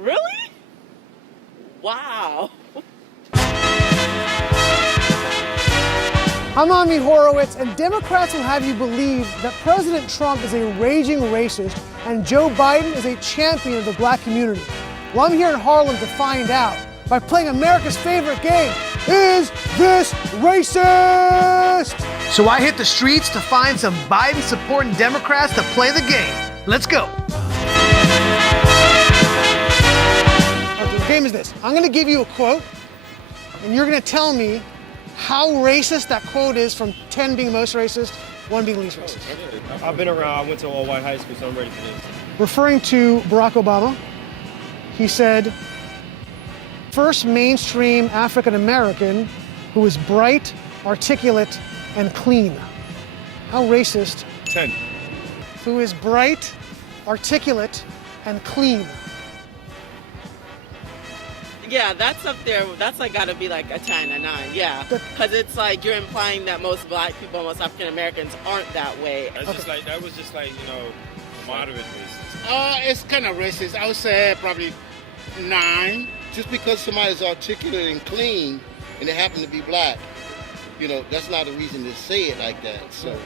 Really? Wow. I'm Ami Horowitz, and Democrats will have you believe that President Trump is a raging racist and Joe Biden is a champion of the black community. Well, I'm here in Harlem to find out by playing America's favorite game, Is This Racist? So I hit the streets to find some Biden-supporting Democrats to play the game. Let's go. Okay, the game is this. I'm gonna give you a quote, and you're gonna tell me how racist that quote is, from 10 being most racist, 1 being least racist. I've been around. I went to all-white high school, so I'm ready for this. Referring to Barack Obama, he said, first mainstream African American who is bright, articulate, and clean. How racist? 10. Who is bright, articulate, and clean. Yeah, that's up there. That's like gotta be like a 10, a 9. Yeah, because it's like you're implying that most black people, most African Americans aren't that way. That's just like, that was just like, you know, moderate racist. It's kind of racist. I would say probably 9. Just because somebody's articulate and clean and they happen to be black, you know, that's not a reason to say it like that. So,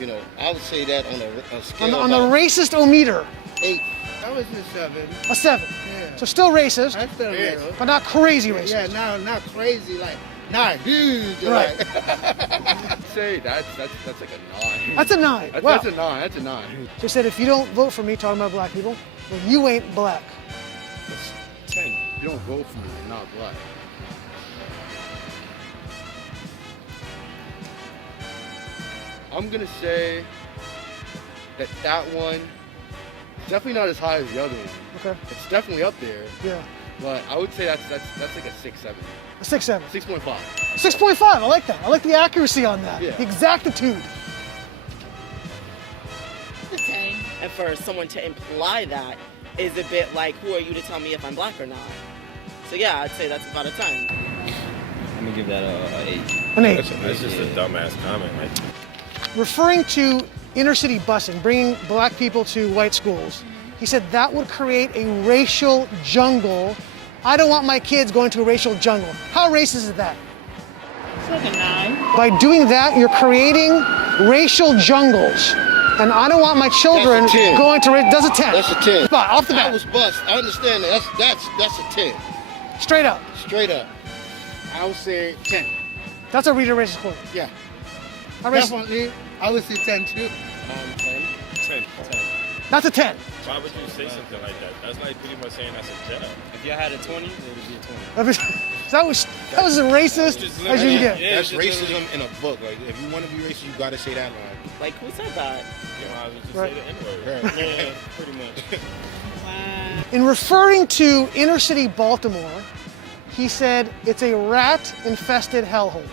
you know, I would say that on a scale On the racist-o-meter, 8. That was a 7. a 7. Yeah. So still racist, That's still Yeah. little. but not crazy racist. Yeah, not crazy, like not huge. Right. Like. Say that's like a 9. That's a 9. That's, Wow. that's a 9. That's a 9. So he said, if you don't vote for me, talking about black people, then you ain't black. That's 10. If you don't vote for me, you're not black. I'm gonna say that one is definitely not as high as the other one. Okay. It's definitely up there, Yeah. but I would say that's like a 6-7. A 6-7. 6.5. 6.5. I like that. I like the accuracy on that. Yeah. The exactitude. And for someone to imply that is a bit like, who are you to tell me if I'm black or not? So yeah, I'd say that's about a 10. I'm gonna give that a 8. An 8. That's just a dumbass comment, right? Referring to inner city busing, bringing black people to white schools, he said that would create a racial jungle. I don't want my kids going to a racial jungle. How racist is that? It's like a 9. By doing that, you're creating racial jungles. And I don't want my children That's a 10. going to that's a 10. That's a 10. But off the I bat, was bust. I understand that. That's a 10. straight up. Straight up. I would say 10. That's a reader racist quote. Yeah, How racist? definitely. I would say 10 too. 10. That's a 10. Why would you say something like that? That's like pretty much saying that's a job. If y'all had a 20, it would be a 20. That was as racist as you can get. Yeah, That's just racism in a book. Like, if you want to be racist, you got to say that line. Like, who said that? You might as well just Right. say the N-word. Yeah, pretty much. Wow. In referring to inner city Baltimore, he said it's a rat-infested hellhole.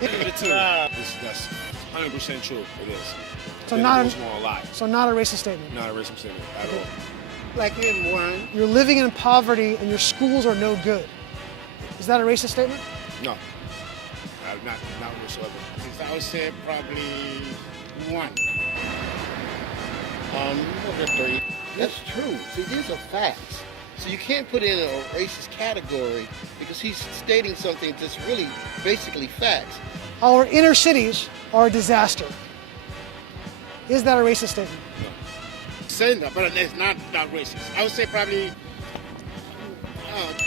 That's 100% true. It is. So It not goes a, on a lot. so not a racist statement. Not a racist statement at all. Like him, 1. You're living in poverty and your schools are no good. Is that a racist statement? No. Not whatsoever. I would say probably 1. Number 3. That's true. See, these are facts. So you can't put it in a racist category because he's stating something that's really basically facts. Our inner cities are a disaster. Is that a racist statement? Saying that, but it's not racist. I would say probably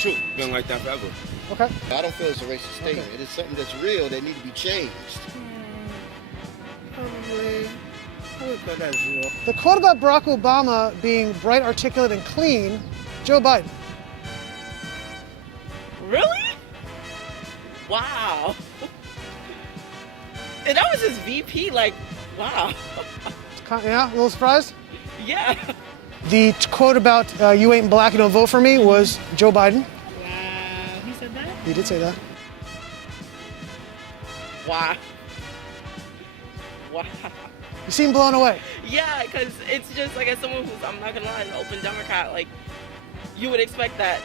2. Been like that forever. Okay. I don't feel it's a racist statement. It is something that's real that needs to be changed. Probably. I would put that 0. The quote about Barack Obama being bright, articulate, and clean, Joe Biden. Really? Wow. And that was his VP, like, wow. Yeah, a little surprised? Yeah. The quote about you ain't black, you don't vote for me was Joe Biden. Wow. He said that? He did say that. Wow. Wow. You seem blown away. Yeah, because it's just like, as someone who's, I'm not gonna lie, an open Democrat, like, you would expect that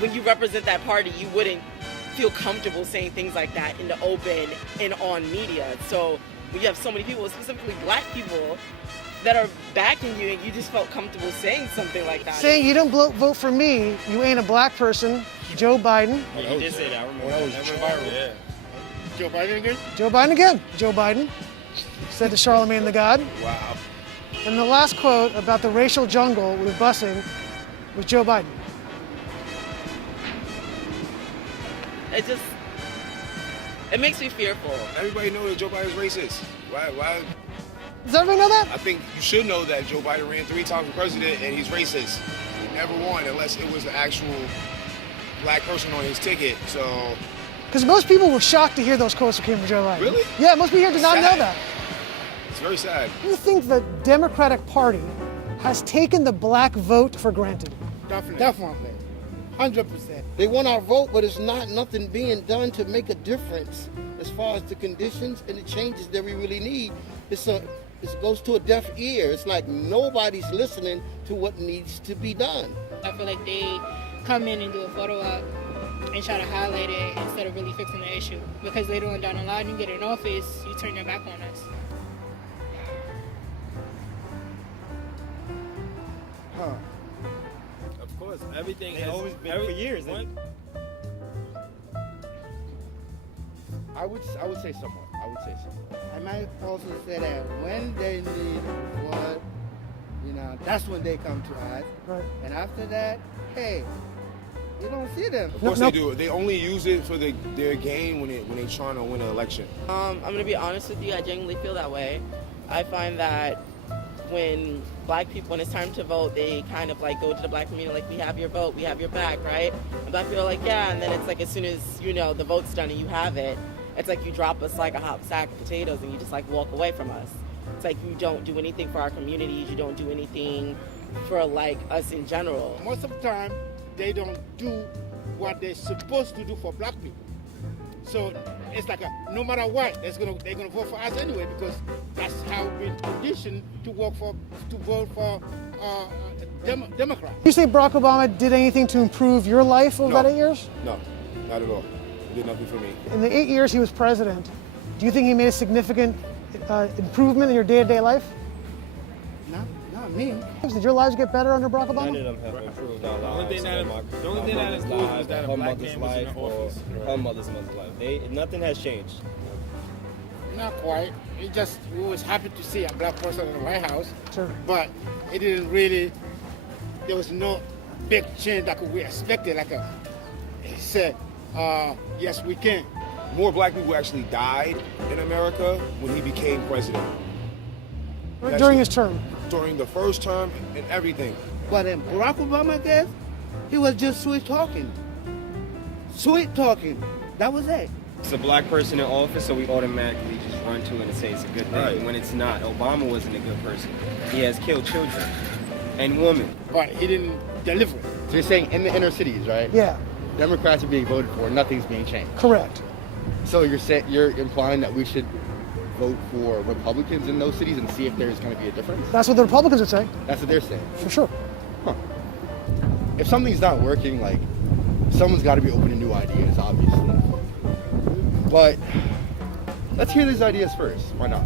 when you represent that party, you wouldn't feel comfortable saying things like that in the open and on media. So when you have so many people, specifically black people, that are backing you, and you just felt comfortable saying something like that. Saying you don't vote for me, you ain't a black person, Joe Biden. Yeah, you did say that. I remember. That was That true. viral. Yeah. Joe Biden again? Joe Biden again. Joe Biden said to Charlemagne the God. Wow. And the last quote about the racial jungle with busing was Joe Biden. It makes me fearful. Everybody knows that Joe Biden's racist. Why? Does everybody know that? I think you should know that Joe Biden ran 3 times for president and he's racist. He never won unless it was an actual black person on his ticket. So Because most people were shocked to hear those quotes that came from Joe Biden. Really? Yeah, most people here did not know Sad. that. it's very sad. Do you think the Democratic Party has taken the black vote for granted? Definitely. 100%. They want our vote, but it's not nothing being done to make a difference as far as the conditions and the changes that we really need. It goes to a deaf ear. It's like nobody's listening to what needs to be done. I feel like they come in and do a photo op and try to highlight it instead of really fixing the issue. Because later on down the line, you get in office, you turn your back on us. Of course, everything has always been for years. I would say somewhat. I might also say that when they need blood, that's when they come to us. Right. And after that, hey, you don't see them. Of course they do. They only use it for their game when they're trying to win an election. I'm gonna be honest with you. I genuinely feel that way. I find that when black people, when it's time to vote, they kind of like go to the black community like, we have your vote, we have your back, right? And black people are like, yeah. And then it's like as soon as the vote's done and you have it, it's like you drop us like a hot sack of potatoes and you just like walk away from us. It's like you don't do anything for our communities. You don't do anything for like us in general. Most of the time, they don't do what they're supposed to do for black people. So it's like no matter what, they're gonna vote for us anyway because that's how we've been conditioned to vote for Democrats. You say Barack Obama did anything to improve your life over No. that 8 years? No, not at all. He did nothing for me. In the 8 years he was president, do you think he made a significant improvement in your day-to-day life? Not me. Did your lives get better under Barack None Obama? of them have improved our The only lives. thing that improved was that a her black mother's man was in life the or office. her mother's life. Nothing has changed. Not quite. We was happy to see a black person in the White House, Sure. but it didn't really. There was no big change that we expected. He said, yes, we can. More black people actually died in America when he became president. During his term. During the first term and everything. But in Barack Obama case, he was just sweet talking. Sweet talking. That was it. It's a black person in office, so we automatically just run to it and say it's a good thing Right. when it's not. Obama wasn't a good person. He has killed children and women. But he didn't deliver it. So you're saying in the inner cities, right? Yeah, Democrats are being voted for, nothing's being changed. correct. So you're implying that we should vote for Republicans in those cities and see if there's going to be a difference? That's what the Republicans would say, That's what they're saying. for sure. If something's not working, like, someone's got to be open to new ideas, obviously. But let's hear these ideas first. Why not?